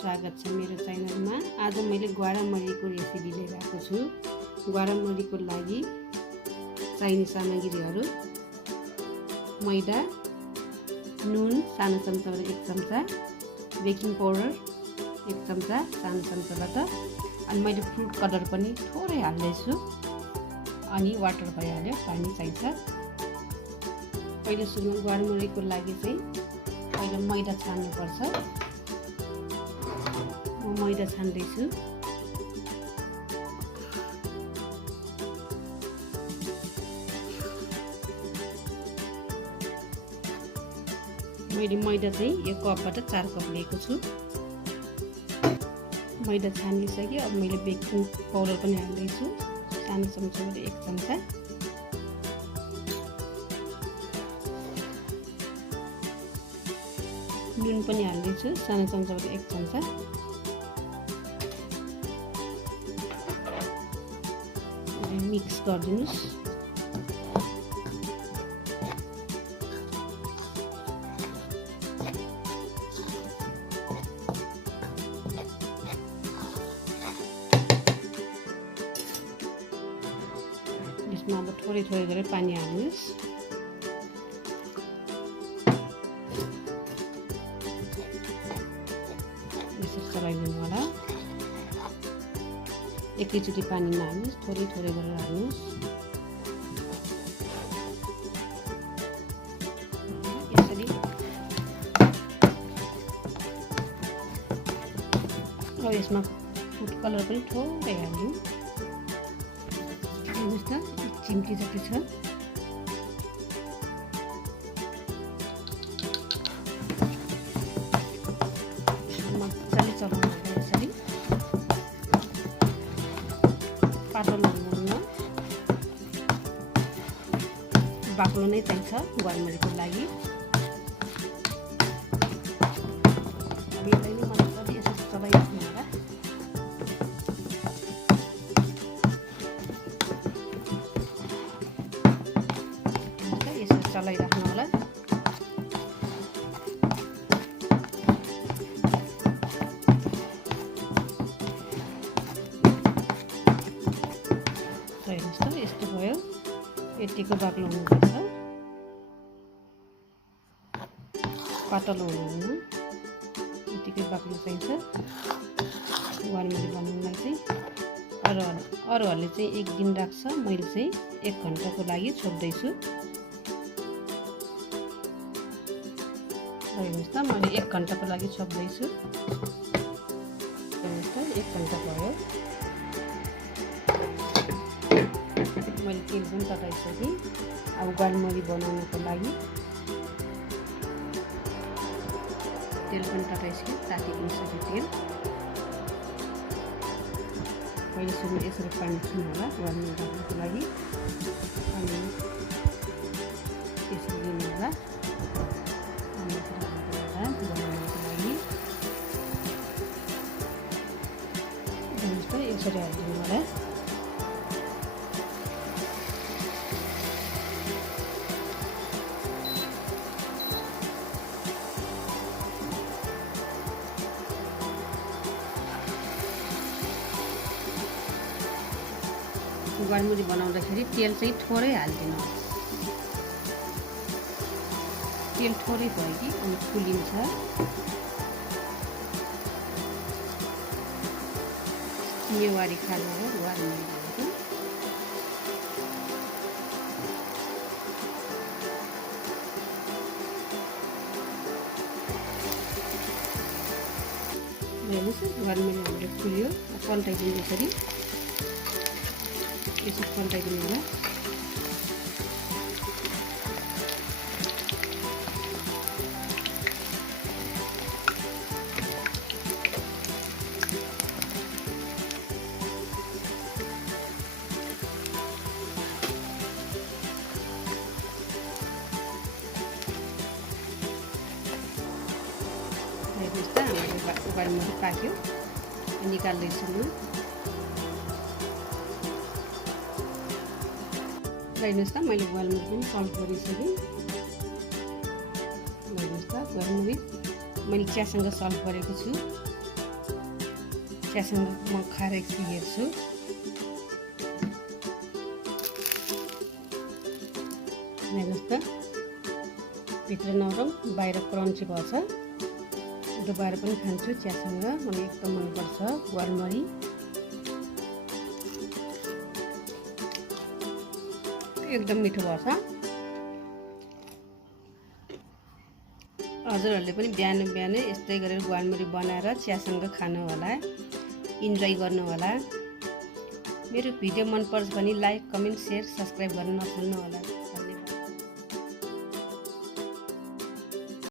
स्वागत छ मेरो च्यानलमा। आज मैले ग्वारामरीको रेसिपी लिएर आएको छु। ग्वारामरीको लागि चाहिने सामग्रीहरू: मैदा, नुन सानो चम्चाबाट 1 चम्चा, बेकिङ पाउडर 1 चम्चा सानो चम्चाबाट, अनि मैले फुड कलर पनि थोरै हाल्दैछु, अनि वाटर भइहाल्यो, पानी चाहिन्छ। पहिले सुरुमा ग्वारामरीको लागि चाहिँ पहिला मैदा छान्नुपर्छ। म मैदा छान्दैछु। मैले मैदा चाहिँ 1 कपबाट 4 कप लिएको छु। मैदा छानिसक्यो। अब मैले बेकिङ पाउडर पनि हाल्दैछु, सानो चम्चाबाट 1 चम्चा। नुन पनि हाल्दैछु, सानो चम्चाबाट 1 चम्चा। मिक्स गरिदिनुस्। यसमा अब थोरै थोरै गरेर पानी हाल्नुस्। यसरी चलाइदिनु होला। एकैचोटि पानी नहाल्नुस्, थोरै थोरै गरेर हाल्नुस्। यसरी अब यसमा फुड कलर पनि थोरै हाल्नु। हेर्नुहोस् त, 1 चिम्टी जति छ। मजाले चलाउनु होला। यसरी पातलो हुनुहुन्न, बाक्लो नै चाहिन्छ ग्वारामरीको लागि। अब यसलाई नै मजाले यसरी चलाइराख्नु होला। यसरी चलाइराख्नु होला। हेर्नुहोस् त, यस्तो भयो। यतिको बाक्लो हुनुपर्छ, पातलो हुनुहुन्न, यतिकै बाक्लो चाहिन्छ ग्वारामरी बनाउनलाई चाहिँ। अरूहरूले चाहिँ 1 दिन राख्छ, मैले चाहिँ 1 घन्टाको लागि छोड्दैछु। हेर्नुहोस् त, मैले 1 घन्टाको लागि छोड्दैछु। हेर्नुहोस् त, 1 घन्टा भयो। मैले तेल पनि तताइसकेँ। अब ग्वारामरी बनाउनको लागि तेल पनि तताइसकेँ, ताति पनि सक्यो तेल। पहिले सुरुमा यसरी पानी छुनु होला ग्वारामरी बनाउनको लागि, अनि यसरी दिनु होला बनाउनको लागि। हेर्नुहोस् त, यसरी हालिदिनु होला। ग्वारामरी बनाउँदाखेरि तेल चाहिँ थोरै हालिदिनु। तेल थोरै भयो कि अनि फुलिन्छ। नेवारी खाना हो ग्वारामरी भनेको। हेर्नुहोस्, ग्वारामरी हाम्रो फुल्यो। पल्टाइदिनु यसरी, यसरी पल्टाइदिनु होला। हेर्नुहोस् त, हाम्रो ग्वारामरी पाक्यो। निकाल्दैछु म। हेर्नुहोस् त, मैले ग्वारामरी पनि सल्ट गरिसकेँ। हेर्नुहोस् त, ग्वारामरी मैले चियासँग सल्ट गरेको छु। चियासँग म खाएर एकछिन हेर्छु। हेर्नुहोस् त, भित्र नरम बाहिर क्रन्ची भएछ। दुबारा पनि खान्छु चियासँग, मलाई एकदम मनपर्छ ग्वारमरी। एकदम मिठो भएछ। हजुरहरूले पनि बिहान बिहानै यस्तै गरेर ग्वारमरी बनाएर चियासँग खानु होला, इन्जोय गर्नु होला। मेरो भिडियो मन पर्छ भने लाइक, कमेन्ट, सेयर, सब्सक्राइब गर्न नभुल्नु होला।